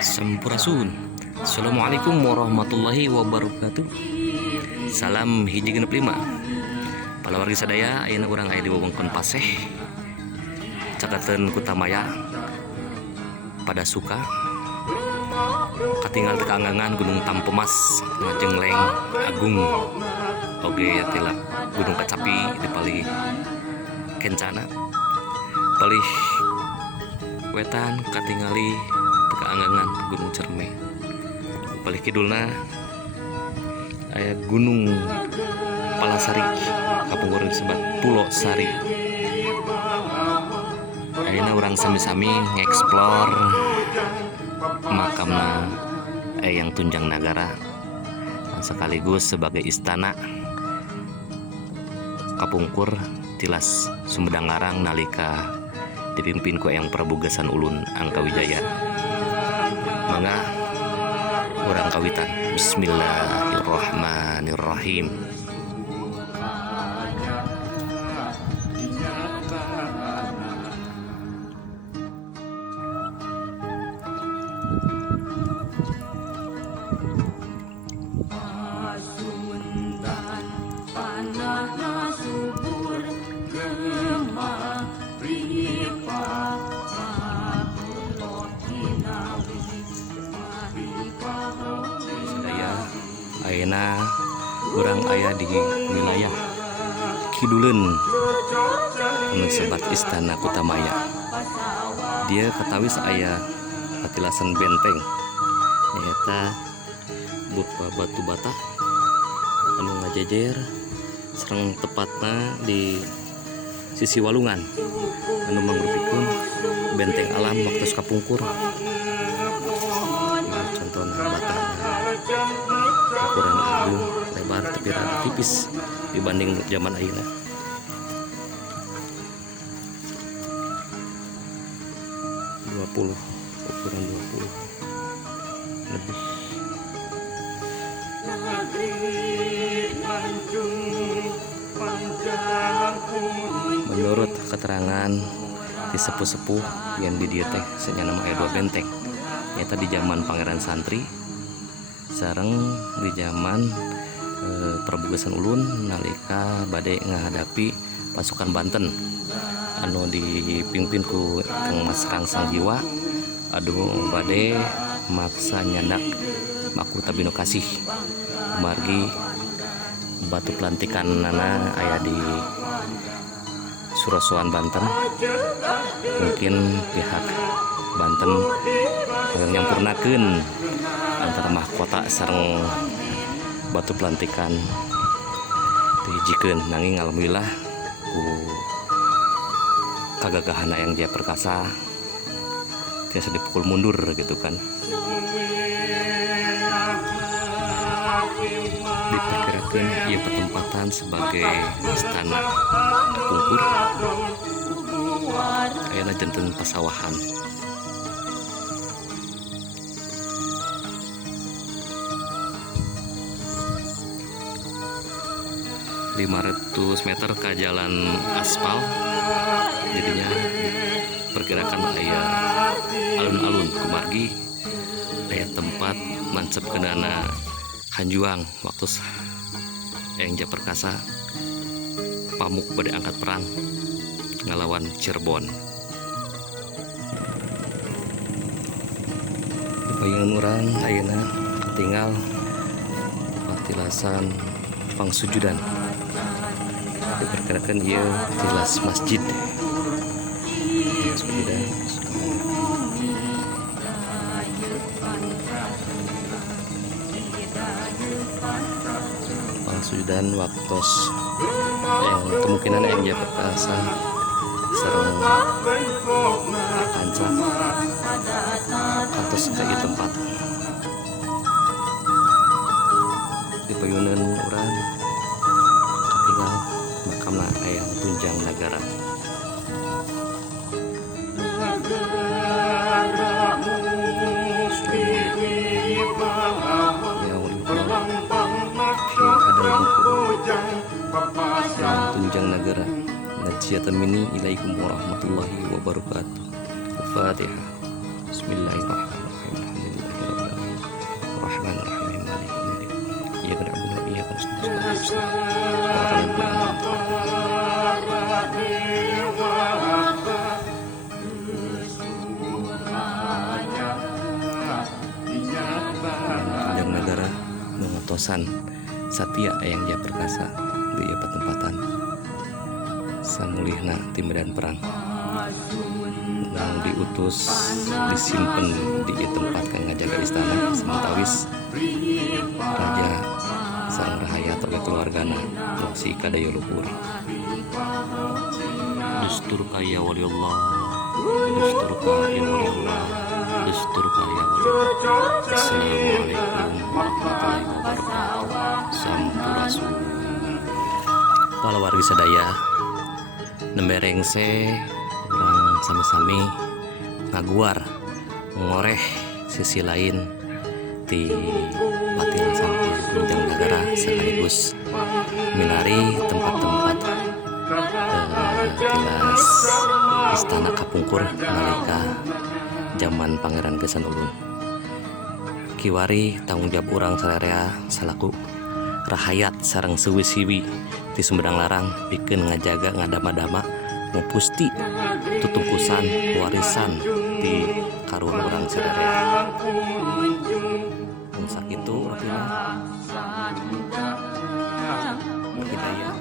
Sampurasun. Assalamualaikum warahmatullahi wabarakatuh. Salam hiji genep lima. Pala wargi sadaya ayeuna urang aya di wewengkon Paseh, Cakaten Kutamaya, pada suka katinggal teu kaanggangan Gunung Tampomas Ngajengleng Agung oge tila Gunung Kacapi di palih kencana palih wetan katingali keanggangan Gunung Cerme, palih kidulna aya Gunung Palasari, kapungkur disebut Pulau Sari. Ayeuna urang sami-sami ngeksplor makamna Eyang Tunjang Nagara, sekaligus sebagai istana kapungkur tilas Sumedang Ngarang nalika dipimpin ku Eyang Prabu Gasan Ulun Angkawijaya. Mangga urang kawitan. Bismillahirrahmanirrahim. Ayeuna urang aya di wilayah Kiduleun anu sebat Istana Kutamaya. Dia katawis aya patilasan benteng nyaeta berupa batu bata anu ngajejer sareng tepatna di sisi walungan anu mangrupikeun benteng alam waktu kapungkur. Contohna batana ukuran agung, lebar tapi rada tipis dibanding zaman ayeuna. Ukuran 20 lebih. Menurut keterangan di sepuh-sepuh yang di dieu teh nya nama aya 2 benteng. Nyata di zaman Pangeran Santri sareng di zaman Prabu Gasan Ulun nalika bade ngahadapi pasukan Banten anu dipimpin ku Kang Mas Rangsang Jiwa adu bade maksa nyandak Mahkota Bino Kasih margi batu pelantikan nana aya di Surosoan Banten. Mungkin pihak Banten nyampurnakeun antara mahkota sareng batu pelantikan dihijikeun, nanging alhamdulillah ku kagagahan Eyang Jaya Perkasa tiasa dipukul mundur gitu kan. Diperkirakan ia bertempatan sebagai istana kapungkur ayeuna janten pasawahan. Meter ke jalan aspal, jadinya perkirakan aya alun-alun kumargi aya tempat mancep kenana Hanjuang waktu Eyang Jaya Perkasa pamuk bade angkat perang ngalawan Cirebon. Payungan urang ayeuna ketinggal patilasan pangsujudan. Diperkirakan ia tilas masjid. Sujudan pangsujudan waktu yang kemungkinan Eyang Jaya Perkasa sareng kanca kantos ka ieu tempat di payunan urang katinggal makamna Eyang Tunjang Nagara. Negaramu taziatan minni ilaikum warahmatullahi wabarakatuh. Al-Fatihah. Bismillahirrahmanirrahim. Alhamdulillahirrahmanirrahim. Maliki yaumiddin. Iyyaka na'budu wa iyyaka nasta'in. Negara mengotosan Satya yang dia perkasa di tempatan samulihna di medan perang yang diutus disimpan di tempat kang ngajaga istana sementawis raja sareng rahaya terhadap keluargana si kadaya luhur dustur kaya waliullah dustur kaya waliullah dustur kaya waliullah. Assalamualaikum warahmatullahi wabarakatuh. Sampurasun. Para wargi sadaya nembereng se orang sami-sami ngaguar ngoreh sisi lain di patilah samping Gunjang Nagara sekaligus milari tempat-tempat tilas istana kapungkur nalika zaman Pangeran Gesan Ulun. Kiwari tanggung jawab urang sararea salaku rahayat sareng sewi-siwi di Sumedang Larang pikeun ngajaga ngadama-dama mupusti tutungkusan warisan di karuan urang sararea. Mun sakitu rapilah hidayah